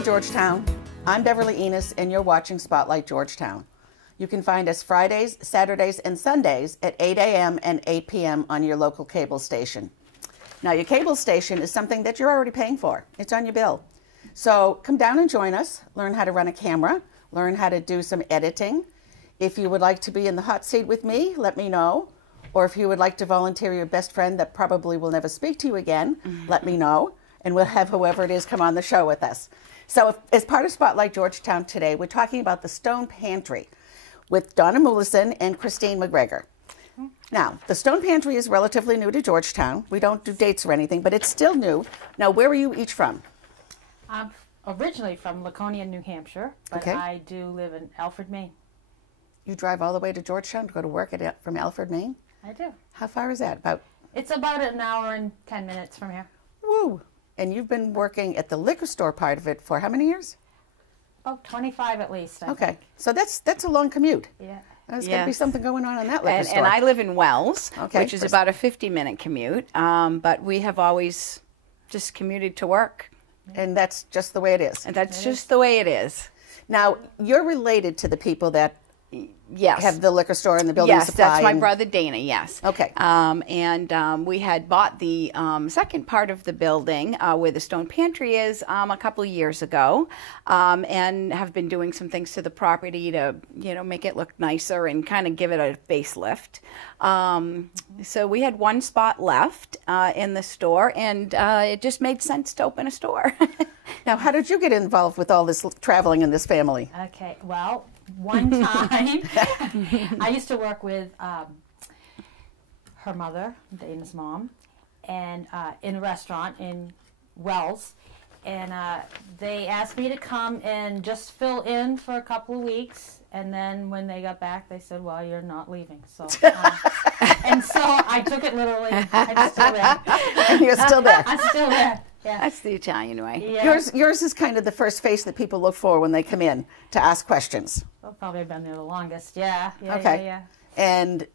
Hello, Georgetown. I'm Beverly Enos, and you're watching Spotlight Georgetown. You can find us Fridays, Saturdays, and Sundays at 8 a.m. and 8 p.m. on your local cable station. Now, your cable station is something that you're already paying for. It's on your bill. So come down and join us, learn how to run a camera, learn how to do some editing. If you would like to be in the hot seat with me, let me know. Or if you would like to volunteer your best friend that probably will never speak to you again, let me know. And we'll have whoever it is come on the show with us. So as part of Spotlight Georgetown today, we're talking about the Stone Pantry with Donna Mullison and Christine McGregor. Now, the Stone Pantry is relatively new to Georgetown. We don't do dates or anything, but it's still new. Now, where are you each from? I'm originally from Laconia, New Hampshire, but Okay. I do live in Alfred, Maine. You drive all the way to Georgetown to go to work from Alfred, Maine? I do. How far is that? It's about an hour and 10 minutes from here. Woo! And you've been working at the liquor store part of it for how many years? About 25 at least, I Okay, think. so that's a long commute. Yeah. There's got to be something going on that liquor store. And I live in Wells, Okay. which is about a 50-minute commute, but we have always just commuted to work. And that's just the way it is. And that's just the way it is. Now, you're related to the people that Yes. have the liquor store and the building Yes, supply. that's my and- brother Dana, yes. Okay. We had bought the second part of the building where the Stone Pantry is a couple of years ago, and have been doing some things to the property to, make it look nicer and kind of give it a facelift. So we had one spot left in the store, and it just made sense to open a store. Now, how did you get involved with all this traveling in this family? Okay, well, one time I used to work with her mother, Dana's mom, and in a restaurant in Wells, and they asked me to come and just fill in for a couple of weeks, and then when they got back, they said, well, you're not leaving. So, and so I took it literally. I'm still there. And you're still there. I'm still there. Yeah. That's the Italian way. Yeah. Yours is kind of the first face that people look for when they come in to ask questions. Well, probably been there the longest. Yeah. Okay. Yeah. And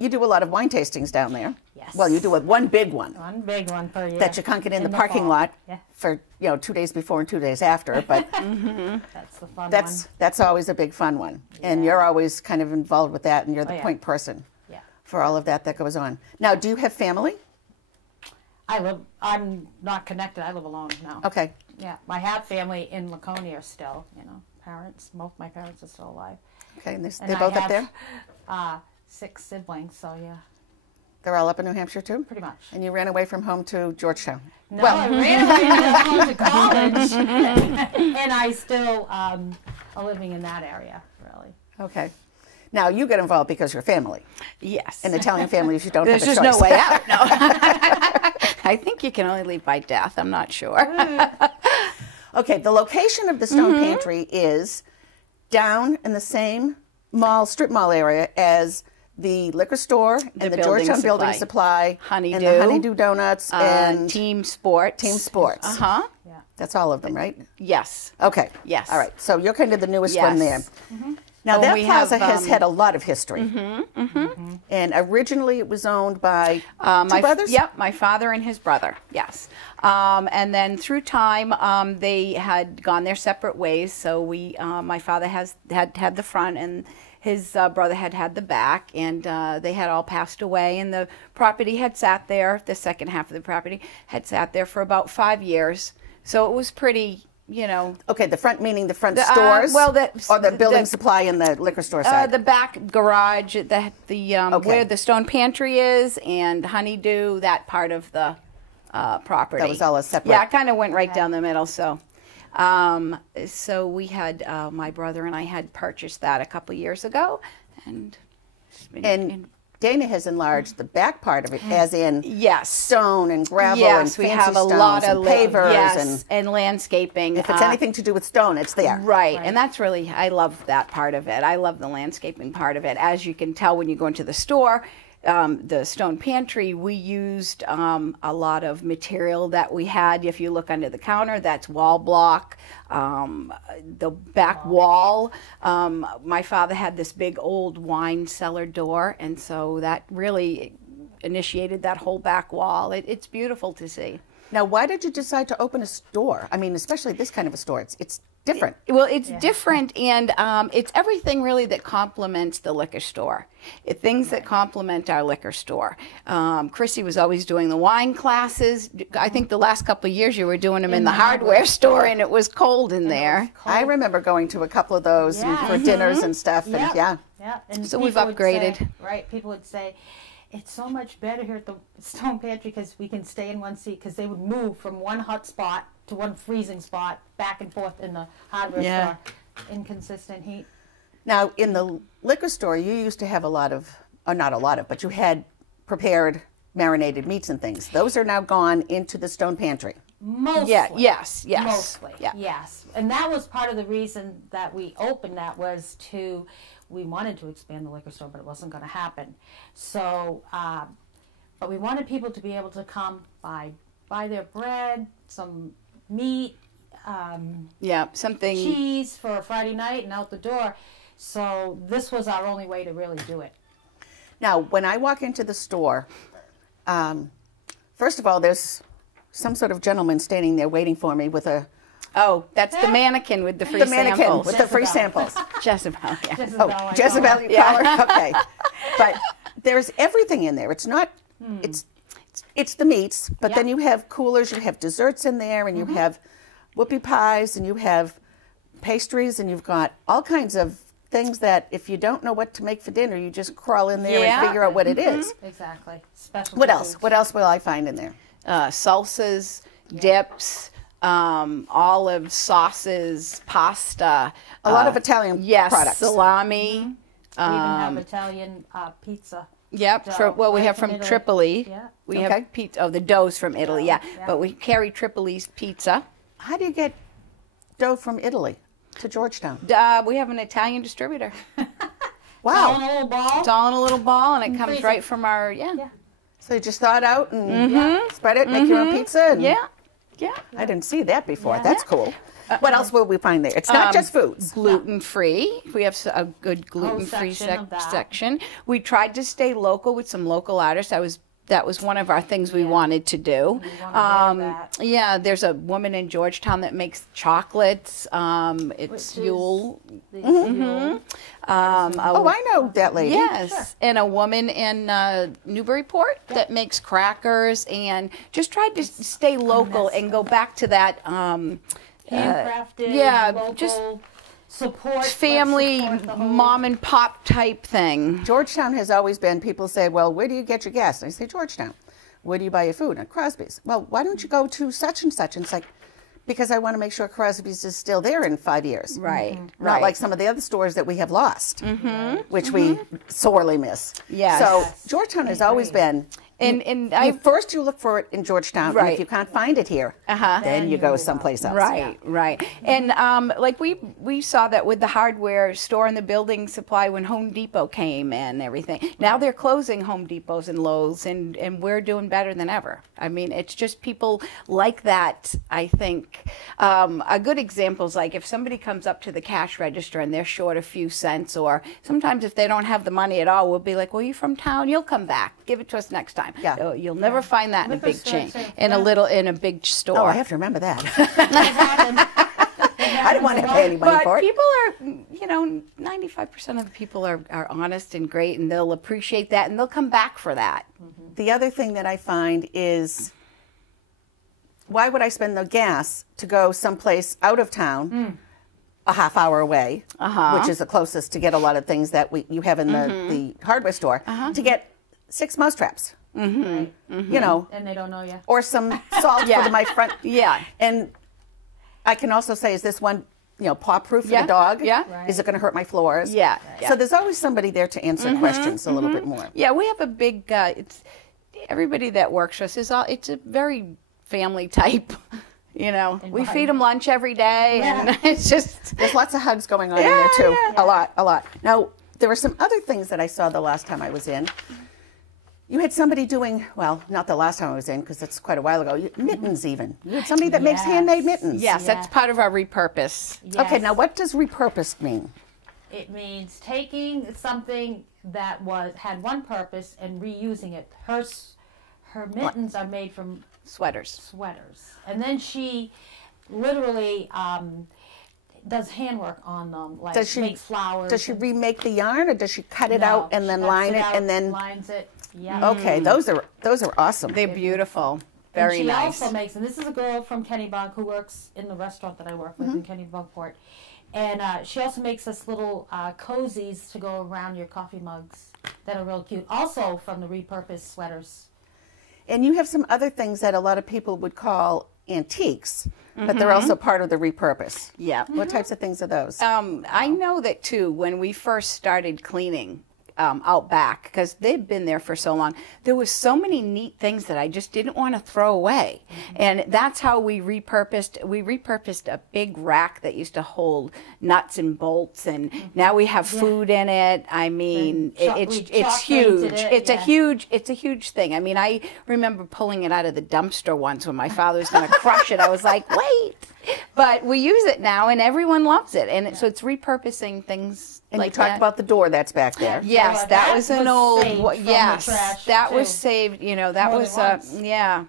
you do a lot of wine tastings down there. Yes. Well, you do one big one. One big one per year. That you conk it in the the parking fall. lot Yeah. for 2 days before and 2 days after. But That's the fun one. that's always a big fun one. And Yeah. you're always kind of involved with that, and you're the yeah. point person Yeah. for all of that goes on. Now, do you have family? I'm not connected. I live alone now. Okay. Yeah. I have family in Laconia still, parents. Both my parents are still alive. Okay, and And they're both I up there? have 6 siblings, so yeah, They're all up in New Hampshire too? pretty much. And you ran away from home to Georgetown? No, I ran away to college, and I still are living in that area, really. Okay. Now, you get involved because you're family. Yes. In Italian families, you don't There's have a just choice. no way out. No. I think you can only leave by death. I'm not sure. Okay, the location of the Stone Pantry is down in the same strip mall area as the liquor store and the building Georgetown Building supply. Supply, Honeydew. and the Honeydew Donuts, and Team Sports. Team Sports. Uh-huh. Yeah. That's all of them, right? Yes. Okay. Yes. All right, so you're kind of the newest one there. Yes. Now, Well, that we plaza have, has had a lot of history. And originally it was owned by two brothers? Yep, my father and his brother, yes. And then through time, they had gone their separate ways. So my father had the front, and his brother had the back, and they had all passed away. And the property had sat there, the second half of the property had sat there for about 5 years. So it was pretty, Okay, the front meaning the front stores? well, or the building supply and the liquor store side? the back garage, where the Stone Pantry is, and Honeydew, that part of the property. That was all a separate... Yeah, it kind of went right down the middle. So, so we had my brother and I had purchased that a couple years ago, and Dana has enlarged the back part of it, as in yes, stone and gravel yes, and we fancy have a stones lot and of pavers, and landscaping. if it's anything to do with stone, it's there. Right, and that's really, I love that part of it. I love the landscaping part of it. As you can tell when you go into the store, the Stone Pantry, we used a lot of material that we had. If you look under the counter, that's wall block. The back wall, my father had this big old wine cellar door, and so that really initiated that whole back wall. It's beautiful to see. Now, why did you decide to open a store? I mean, especially this kind of a store. It's different. Well, it's different, and it's everything really that complements the liquor store. Things that complement our liquor store. Chrissy was always doing the wine classes. I think the last couple of years you were doing them in the hardware store, and it was cold in there. I remember going to a couple of those and for dinners and stuff. And Yeah. And So we've people would upgraded. say- right. People would say, it's so much better here at the Stone Pantry because we can stay in one seat, because they would move from one hot spot to one freezing spot back and forth in the hardware store. Inconsistent heat. Now, in the liquor store, you used to have a lot of, or not a lot of, but you had prepared marinated meats and things. Those are now gone into the Stone Pantry. Mostly. Yes. Mostly. Yeah. Yes. And that was part of the reason that we opened that, was we wanted to expand the liquor store, but it wasn't going to happen. So, but we wanted people to be able to come buy their bread, some meat, Something. cheese for a Friday night and out the door. So this was our only way to really do it. Now, when I walk into the store, first of all, there's some sort of gentleman standing there waiting for me with a... Oh, that's the mannequin with the free The mannequin samples. with the free samples. Jezebel, yeah. Jezebel, Oh, I Jezebel, call her. you call her? Okay. But there's everything in there. It's not, it's the meats, but then you have coolers, you have desserts in there, and you have whoopie pies, and you have pastries, and you've got all kinds of things that if you don't know what to make for dinner, you just crawl in there and figure out what it is. Exactly. Special. What else? What else will I find in there? Salsas, dips, olive sauces, pasta. A lot of Italian products. Salami. We even have Italian pizza. Yep. dough, We right have from from Italy. Tripoli. Yeah. We Okay. have pizza. Oh, the dough's from Italy. Yeah. yeah. But we carry Tripoli's pizza. How do you get dough from Italy to Georgetown? We have an Italian distributor. Wow. On a little ball. It's all in a little ball, and it comes freeze it. right from our Yeah. So you just thaw it out and spread it, make your own pizza? And Yeah. I didn't see that before. Yeah. That's cool. What else will we find there? It's not just foods. Gluten free. We have a good gluten free section of that. section. We tried to stay local with some local artists. That was one of our things we wanted to do. We wanna grow that. Yeah, there's a woman in Georgetown that makes chocolates. It's Which Yule. is the Yule. Oh, I know that lady. Yes, Sure. and a woman in Newburyport that makes crackers, and just tried to stay local and go back to that Handcrafted. yeah, Local just support. let's family support the whole- mom and pop type thing. Georgetown has always been, people say, well, where do you get your gas? And I say, Georgetown. Where do you buy your food? At Crosby's. Well, why don't you go to such and such? And it's like, because I want to make sure Crosby's is still there in 5 years. Right, Not like some of the other stores that we have lost, which we sorely miss. Yes. So Georgetown has always been. And First, you look for it in Georgetown, and Right. if you can't find it here, then you go someplace else. Right. And like we saw that with the hardware store and the building supply when Home Depot came and everything. Now they're closing Home Depots and Lowe's, and we're doing better than ever. I mean, it's just people like that, I think. A good example is like if somebody comes up to the cash register and they're short a few cents, or sometimes if they don't have the money at all, we'll be like, well, you from town? You'll come back. Give it to us next time. Yeah. Oh, you'll never find that in a Liquor big store chain, too. in a big store. Oh, I have to remember that. I I didn't want to pay any money But for it. people are, 95% of the people are honest and great, and they'll appreciate that, and they'll come back for that. The other thing that I find is, why would I spend the gas to go someplace out of town, a half hour away, which is the closest to get a lot of things that you have in the hardware store, to get 6 mousetraps? Right. You know, And they don't know you. or some salt for my front. Yeah. And I can also say, is this one, paw-proof for Yeah, the dog? yeah. Right. Is it going to hurt my floors? Yeah, yeah. So there's always somebody there to answer questions a little bit more. Yeah, we have a big, everybody that works for us it's a very family type, We feed them lunch every day, and it's just... There's lots of hugs going on in there, too. A lot. Now, there were some other things that I saw the last time I was in. You had somebody doing, well, not the last time I was in, because it's quite a while ago, mittens even. You had somebody that makes Yes. handmade mittens. Yes, that's part of our repurpose. Okay, Yes. now what does repurposed mean? It means taking something that had one purpose and reusing it. Her mittens are made from Sweaters. And then she literally does handwork on them, like makes flowers. Does she remake the yarn, or does she cut it out and then line it and then lines it? Yeah. Okay, those are awesome. They're beautiful. Very and she nice. also makes, and this is a girl from Kennebunk who works in the restaurant that I work with in Kennebunkport. And she also makes us little cozies to go around your coffee mugs that are real cute. Also from the repurposed sweaters. And you have some other things that a lot of people would call antiques, but they're also part of the repurpose. Yeah. What types of things are those? I know that too. When we first started cleaning out back, because they've been there for so long, there was so many neat things that I just didn't want to throw away. And that's how we repurposed a big rack that used to hold nuts and bolts, and now we have food in it. I mean, it's huge. It's a huge thing. I mean, I remember pulling it out of the dumpster once when my father was going to crush it. I was like, wait. But we use it now, and everyone loves it. And so it's repurposing things. And like you talked about the door that's back there. Yes, that was an old. Yes, that was too. saved. You know, that More was than once. yeah.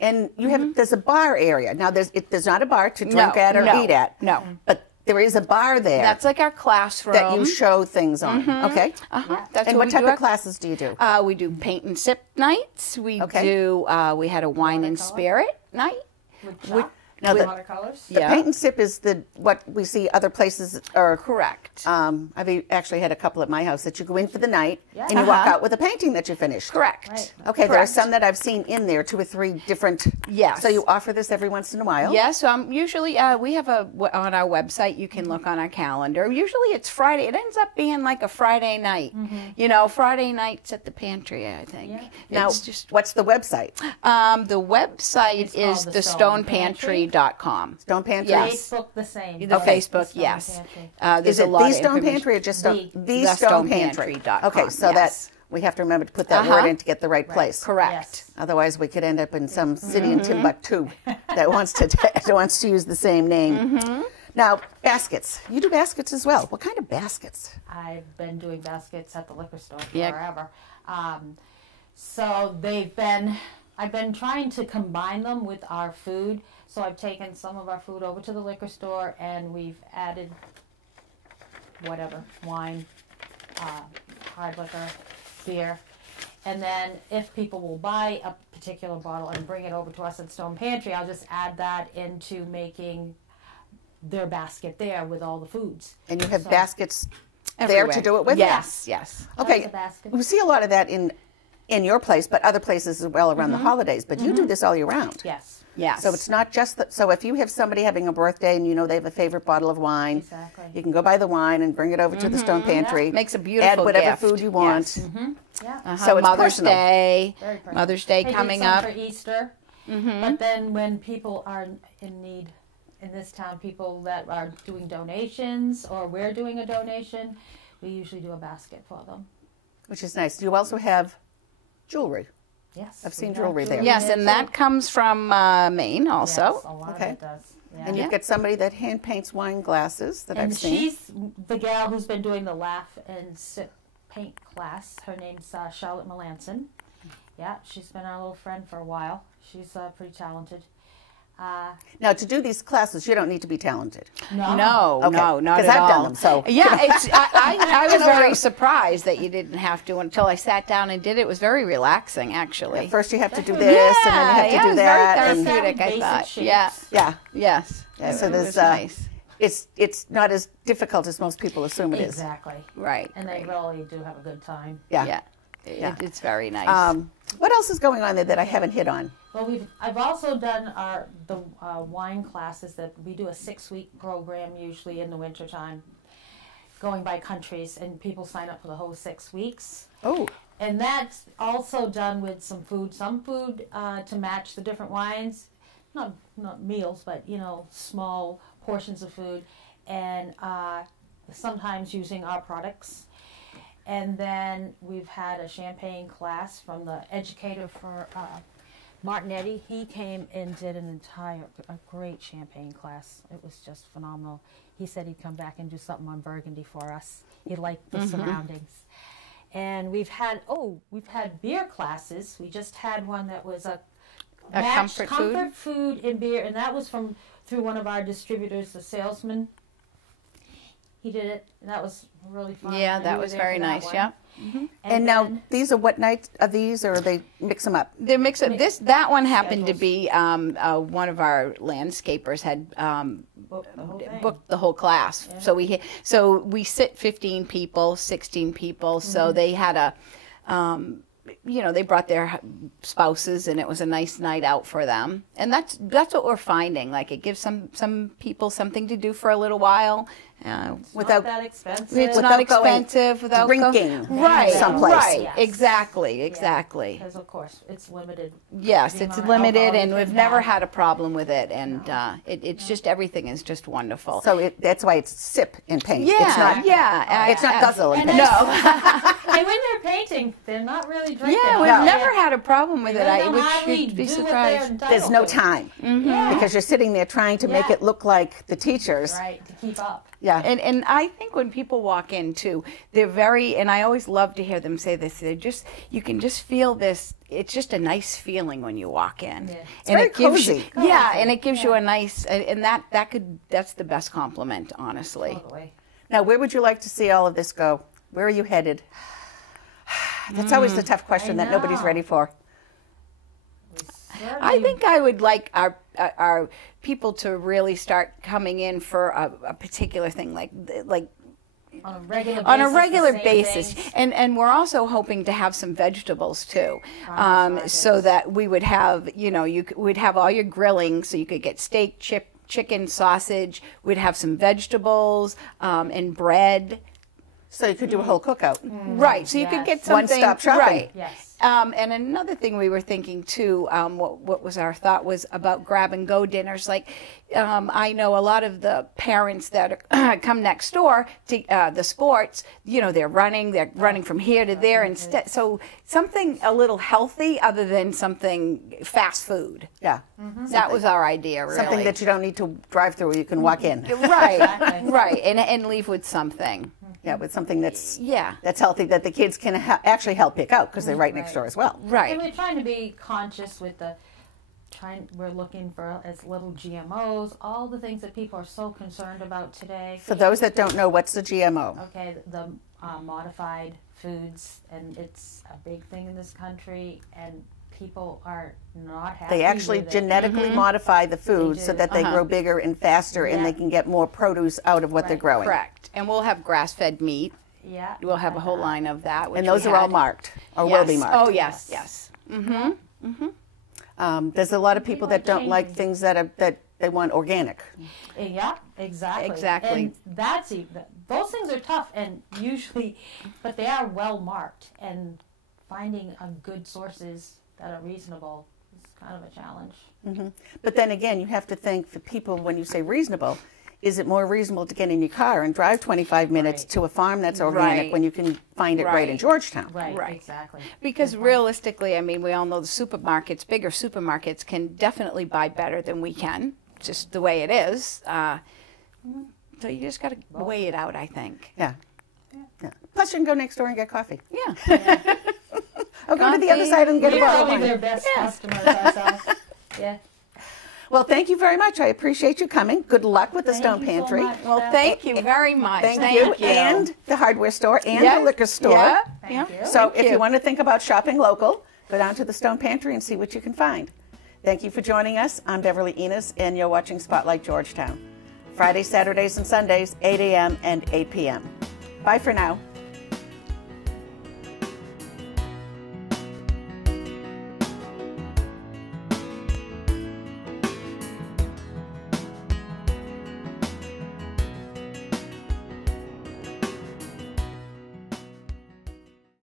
And you have there's a bar area now. There's not a bar to drink No, at or no, eat at. no. But there is a bar there. That's like our classroom that you show things on. Okay. That's And what we type do of classes do you do? We do paint and sip nights. We Okay. do. We had a wine and spirit night. Now the watercolors. paint and sip is what we see other places or Correct. I've actually had a couple at my house that you go in for the night Yeah. and you walk out with a painting that you finished. Correct. Right. Okay, there are Correct. some that I've seen in there, 2 or 3 different. Yes. So you offer this every once in a while. Yes, usually we have on our website. You can look on our calendar. Usually it's Friday. It ends up being like a Friday night. You know, Friday nights at the pantry. I think. Yeah. Now, It's just what's the website? the website It's is called the thestonepantry.com. Stone Pantry? Yes. Facebook the same. The Facebook, Stone yes. Pantry. There's Is it a lot the of Stone information. Pantry or just the The Stone Pantry? StonePantry.com, Okay, so yes. that we have to remember to put that word in to get the right place. Correct. Yes. Otherwise, we could end up in some city in Timbuktu that wants to use the same name. Now, baskets. You do baskets as well. What kind of baskets? I've been doing baskets at the liquor store Yeah. forever. So I've been trying to combine them with our food. So I've taken some of our food over to the liquor store and we've added whatever, wine, hard liquor, beer. And then if people will buy a particular bottle and bring it over to us at Stone Pantry, I'll just add that into making their basket there with all the foods. And you have So- baskets there Everywhere. to do it with? Yes, yes. Okay. Tons of baskets. We see a lot of that in your place, but other places as well around the holidays. But you do this all year round. Yes. Yes. So it's not just that. So if you have somebody having a birthday and you know they have a favorite bottle of wine, Exactly. you can go buy the wine and bring it over to the Stone Pantry. Makes a beautiful Add whatever gift. food you want. Yes. Yeah. So it's Mother's personal. Day. Very personal. Mother's Day I did coming some up. for Easter, but then when people are in need in this town, people that are doing donations or we're doing a donation, we usually do a basket for them. Which is nice. You also have jewelry. Yes, I've seen we have jewelry there. Yes, and that comes from Maine also. Yes, a lot Okay. of it does. Yeah. And you've got somebody that hand paints wine glasses that And I've seen. she's the gal who's been doing the laugh and sip paint class. Her name's Charlotte Melanson. Yeah, she's been our little friend for a while. She's pretty talented. Now, to do these classes, you don't need to be talented. No, Okay. no, not 'Cause at I've all. done them, so. Yeah, I was very surprised that you didn't have to until I sat down and did it. It was very relaxing, actually. First, you have to do this, and then you have to yeah, do it was that. very and therapeutic, I Basic thought. shapes. Yeah, yeah, yes. yeah. So it there's was nice. it's not as difficult as most people assume it is. Exactly. Right. And they really do have a good time. Yeah. Yeah. Yeah. It's very nice. What else is going on there that I haven't hit on? Well, I've also done the wine classes that we do a 6-week program usually in the wintertime, going by countries, and people sign up for the whole 6 weeks. Oh, And that's also done with some food to match the different wines, not meals, but small portions of food, and sometimes using our products. And then we've had a champagne class from the educator for Martinetti. He came and did a great champagne class. It was just phenomenal. He said he'd come back and do something on Burgundy for us. He liked the surroundings. And we've had beer classes. We just had one that was matched comfort food? food and beer, and that was through one of our distributors, the salesman. He did it, and that was really fun. Yeah, And that we were was there very for that nice. one. Yeah. And now, then- these are what nights are these, or they mix them up? They mix up. That one happened to Schedules. be one of our landscapers had booked the whole thing. booked the whole class. Yeah. So we sit 15 people, 16 people. So they had a, they brought their spouses, and it was a nice night out for them. And that's what we're finding. Like, it gives some people something to do for a little while. Without Not that expensive. It's Without not going expensive without drinking right someplace. Right, Yes. exactly. Because of course it's limited. Yes, the it's amount of limited, alcohol and you we've can never have. had a problem with it, and it's just everything is just wonderful. So that's why it's sip and paint. yeah, It's not, yeah, it's not guzzle and And paint. No, And when they're painting, they're not really drinking. yeah, we've No. never had a problem with it. They I don't would hardly you'd be do what they're surprised. entitled There's no to. time Yeah. because you're sitting there trying to make Yeah. it look like the teachers. Right, to keep up. Yeah. And I think when people walk in too, they're very, and I always love to hear them say this. You can just feel this. It's just a nice feeling when you walk in, Yeah. and very it gives cozy. you, yeah, and it gives you a nice, and that's the best compliment, honestly. Totally. Now, where would you like to see all of this go? Where are you headed? That's always the tough question that nobody's know. ready for. I think I would like our people to really start coming in for a particular thing, like on a regular basis. on a the regular same basis, things. and we're also hoping to have some vegetables too, Farmers so markets. that we would have we'd have all your grilling, so you could get steak, chicken, sausage. We'd have some vegetables and bread. So you could do a whole cookout. Right, so you could get Yes. something. One-stop shopping. Right. Yes. And another thing we were thinking too, what was our thought was about grab and go dinners. Like, I know a lot of the parents that come next door to the sports, they're running from here to there instead. So something a little healthy other than something fast food. Yeah. That was our idea, really. Something that you don't need to drive through, you can walk in. right, Exactly. right, and leave with something. Yeah, with something that's Yeah. that's healthy that the kids can actually help pick out because they're right next Right. door as well. Right. And we're trying to be conscious with we're looking for as little GMOs, all the things that people are so concerned about today. For those that don't know, what's the GMO? Okay, the modified foods, and it's a big thing in this country, and people are not happy They actually with it. genetically modify the food They so do. that they grow bigger and faster and Yeah. they can get more produce out of what they're Right. growing. Correct. And we'll have grass-fed meat. Yeah. We'll have a whole line of that. Which And those we are all had. marked or will be Yes. marked. Oh, yes, Yes. yes. There's a lot of people that don't like changing. things that they want organic. Yeah, exactly. Exactly. And that's those things are tough, and usually, but they are well marked. And finding a good sources that are reasonable is kind of a challenge. But then again, you have to think for people when you say reasonable, is it more reasonable to get in your car and drive 25 minutes Right. to a farm that's organic Right. when you can find it right in Right. Georgetown? Right. Right. Exactly. Because realistically, I mean, we all know the supermarkets, bigger supermarkets, can definitely buy better than we can, just the way it is. So you just got to weigh it out, I think. Yeah. Plus, you can go next door and get coffee. Yeah. Or go to the other Coffee. side and get a We're bottle of probably wine. their best customers ourselves. Yeah. Well, thank you very much. I appreciate you coming. Good luck with the Thank Stone you so Pantry. much. Well, thank you very much. Thank you. And the hardware store and Yeah. the liquor store. Yeah. Thank you. So Thank if you you. want to think about shopping local, go down to the Stone Pantry and see what you can find. Thank you for joining us. I'm Beverly Enos, and you're watching Spotlight Georgetown. Fridays, Saturdays, and Sundays, 8 a.m. and 8 p.m. Bye for now.